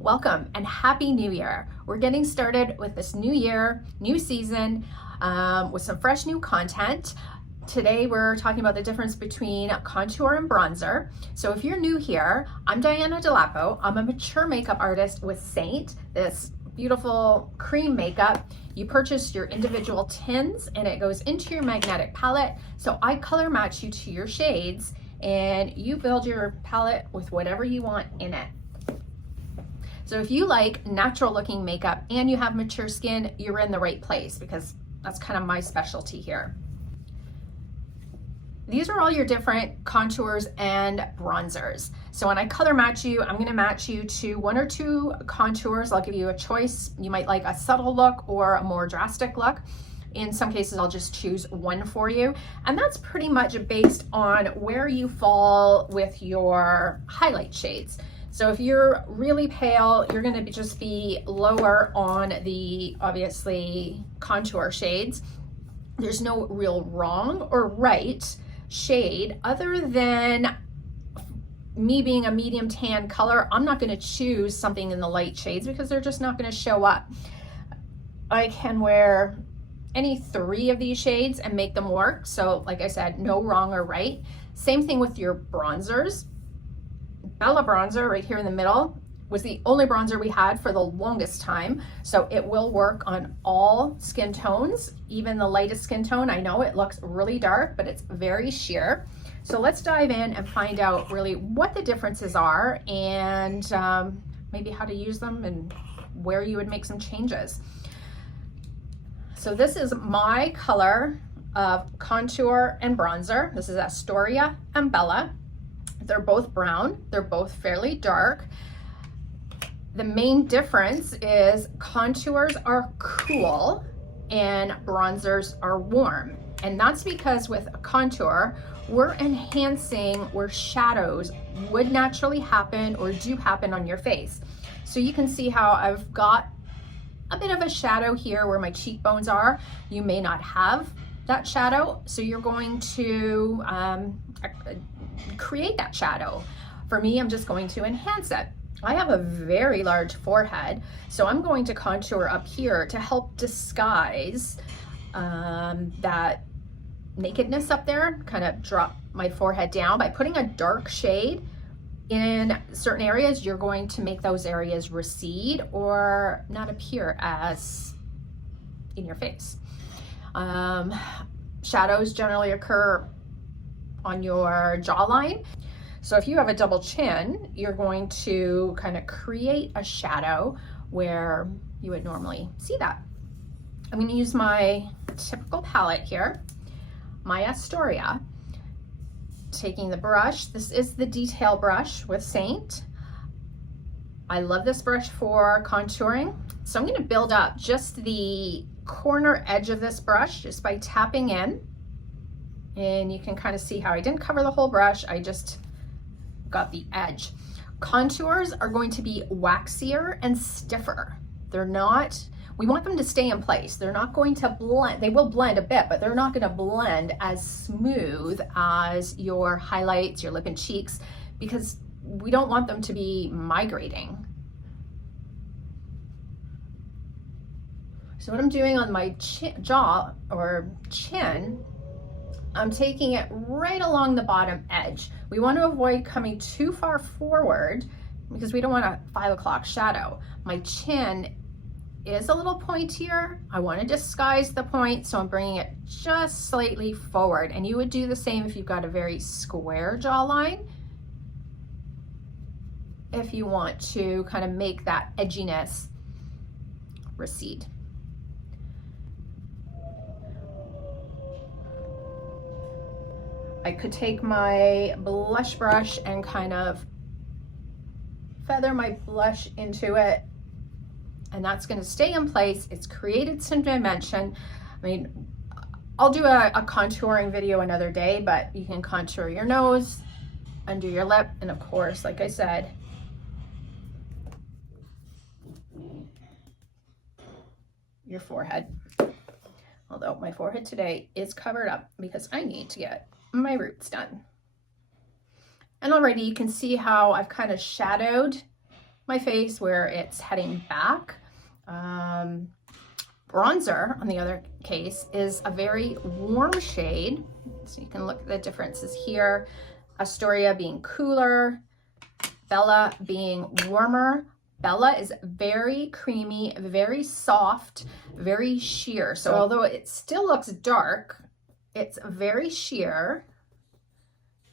Welcome and Happy New Year. We're getting started with this new year, new season, with some fresh new content. Today we're talking about the difference between contour and bronzer. So if you're new here, I'm Diana Delapo. I'm a mature makeup artist with SEINT, this beautiful cream makeup. You purchase your individual tins and it goes into your magnetic palette. So I color match you to your shades and you build your palette with whatever you want in it. So if you like natural looking makeup and you have mature skin, you're in the right place because that's kind of my specialty here. These are all your different contours and bronzers. So when I color match you, I'm gonna match you to one or two contours. I'll give you a choice. You might like a subtle look or a more drastic look. In some cases, I'll just choose one for you. And that's pretty much based on where you fall with your highlight shades. So if you're really pale, you're gonna just be lower on the, obviously, contour shades. There's no real wrong or right shade other than me being a medium tan color. I'm not gonna choose something in the light shades because they're just not gonna show up. I can wear any three of these shades and make them work. So like I said, no wrong or right. Same thing with your bronzers. Bella bronzer right here in the middle was the only bronzer we had for the longest time. So it will work on all skin tones, even the lightest skin tone. I know it looks really dark, but it's very sheer. So let's dive in and find out really what the differences are and maybe how to use them and where you would make some changes. So this is my color of contour and bronzer. This is Astoria and Bella. They're both brown. They're both fairly dark. The main difference is contours are cool and bronzers are warm. And that's because with a contour, we're enhancing where shadows would naturally happen or do happen on your face. So you can see how I've got a bit of a shadow here where my cheekbones are. You may not have that shadow, so you're going to create that shadow. For me, I'm just going to enhance it. I have a very large forehead, so I'm going to contour up here to help disguise that nakedness up there, kind of drop my forehead down. By putting a dark shade in certain areas, you're going to make those areas recede or not appear as in your face. Shadows generally occur on your jawline. So if you have a double chin, you're going to kind of create a shadow where you would normally see that. I'm going to use my typical palette here, my Astoria. Taking the brush, this is the detail brush with SEINT. I love this brush for contouring. So I'm going to build up just the corner edge of this brush just by tapping in. And you can kind of see how I didn't cover the whole brush, I just got the edge. Contours are going to be waxier and stiffer. They're not, we want them to stay in place. They're not going to blend, they will blend a bit, but they're not gonna blend as smooth as your highlights, your lip and cheeks, because we don't want them to be migrating. So what I'm doing on my jaw or chin, I'm taking it right along the bottom edge. We want to avoid coming too far forward because we don't want a 5 o'clock shadow. My chin is a little pointier. I want to disguise the point, so I'm bringing it just slightly forward. And you would do the same if you've got a very square jawline, if you want to kind of make that edginess recede. I could take my blush brush and kind of feather my blush into it, and that's going to stay in place. It's created some dimension. I mean, I'll do a contouring video another day, but you can contour your nose, under your lip, and of course, like I said, your forehead. Although my forehead today is covered up because I need to get my roots done. And already you can see how I've kind of shadowed my face where it's heading back. Bronzer, on the other case, is a very warm shade. So you can look at the differences here. Astoria being cooler, Bella being warmer. Bella is very creamy, very soft, very sheer. So although it still looks dark, it's very sheer.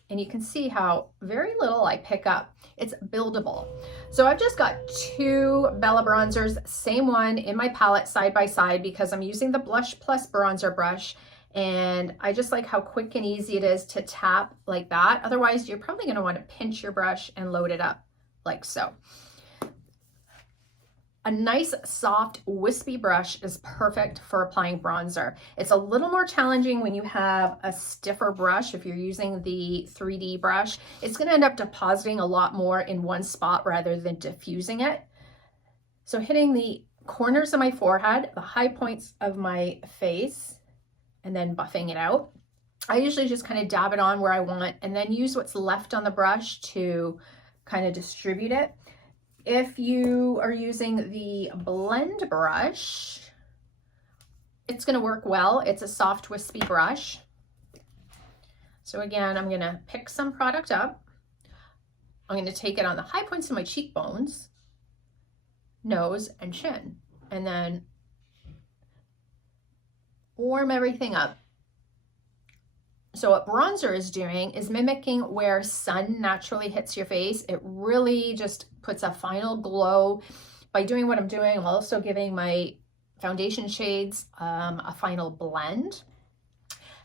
And you can see how very little I pick up. It's buildable. So I've just got 2 Bella bronzers, same one in my palette side by side because I'm using the Blush Plus bronzer brush. And I just like how quick and easy it is to tap like that. Otherwise, you're probably going to want to pinch your brush and load it up like so. A nice, soft, wispy brush is perfect for applying bronzer. It's a little more challenging when you have a stiffer brush. If you're using the 3D brush, it's going to end up depositing a lot more in one spot rather than diffusing it. So hitting the corners of my forehead, the high points of my face, and then buffing it out. I usually just kind of dab it on where I want and then use what's left on the brush to kind of distribute it. If you are using the blend brush, it's going to work well. It's a soft, wispy brush. So again, I'm going to pick some product up. I'm going to take it on the high points of my cheekbones, nose, and chin, and then warm everything up. So what bronzer is doing is mimicking where sun naturally hits your face. It really just puts a final glow. By doing what I'm doing, I'm also giving my foundation shades a final blend.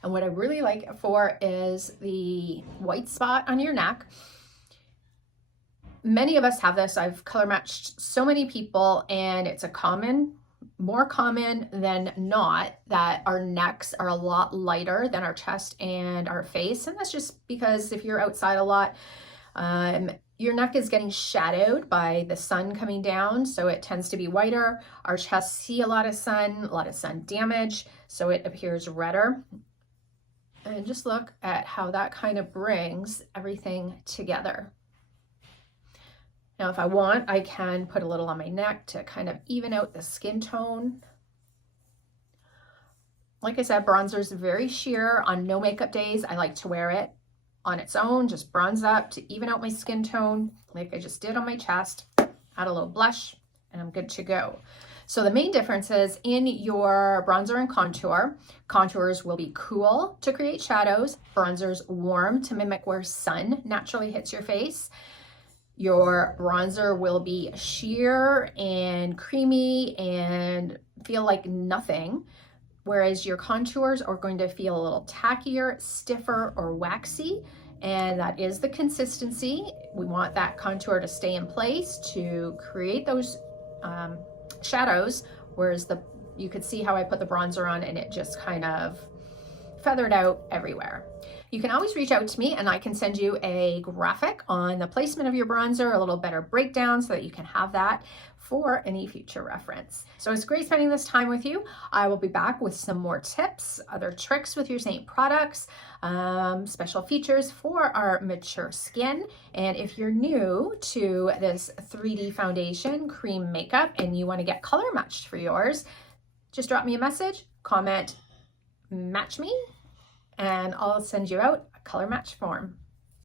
And what I really like it for is the white spot on your neck. Many of us have this. I've color matched so many people, and it's more common than not that our necks are a lot lighter than our chest and our face. And that's just because if you're outside a lot, your neck is getting shadowed by the sun coming down, so it tends to be whiter. Our chests see a lot of sun damage, so it appears redder. And just look at how that kind of brings everything together. Now, if I want, I can put a little on my neck to kind of even out the skin tone. Like I said, bronzer is very sheer. On no makeup days, I like to wear it on its own, just bronze up to even out my skin tone, like I just did on my chest. Add a little blush, and I'm good to go. So the main difference is in your bronzer and contour, contours will be cool to create shadows, bronzers warm to mimic where sun naturally hits your face. Your bronzer will be sheer and creamy and feel like nothing, whereas your contours are going to feel a little tackier, stiffer, or waxy, and that is the consistency. We want that contour to stay in place to create those shadows, whereas you could see how I put the bronzer on and it just kind of feathered out everywhere. You can always reach out to me and I can send you a graphic on the placement of your bronzer, a little better breakdown so that you can have that for any future reference. So it's great spending this time with you. I will be back with some more tips, other tricks with your SEINT products, special features for our mature skin. And if you're new to this 3D foundation cream makeup and you want to get color matched for yours, just drop me a message, comment, match me, and I'll send you out a color match form.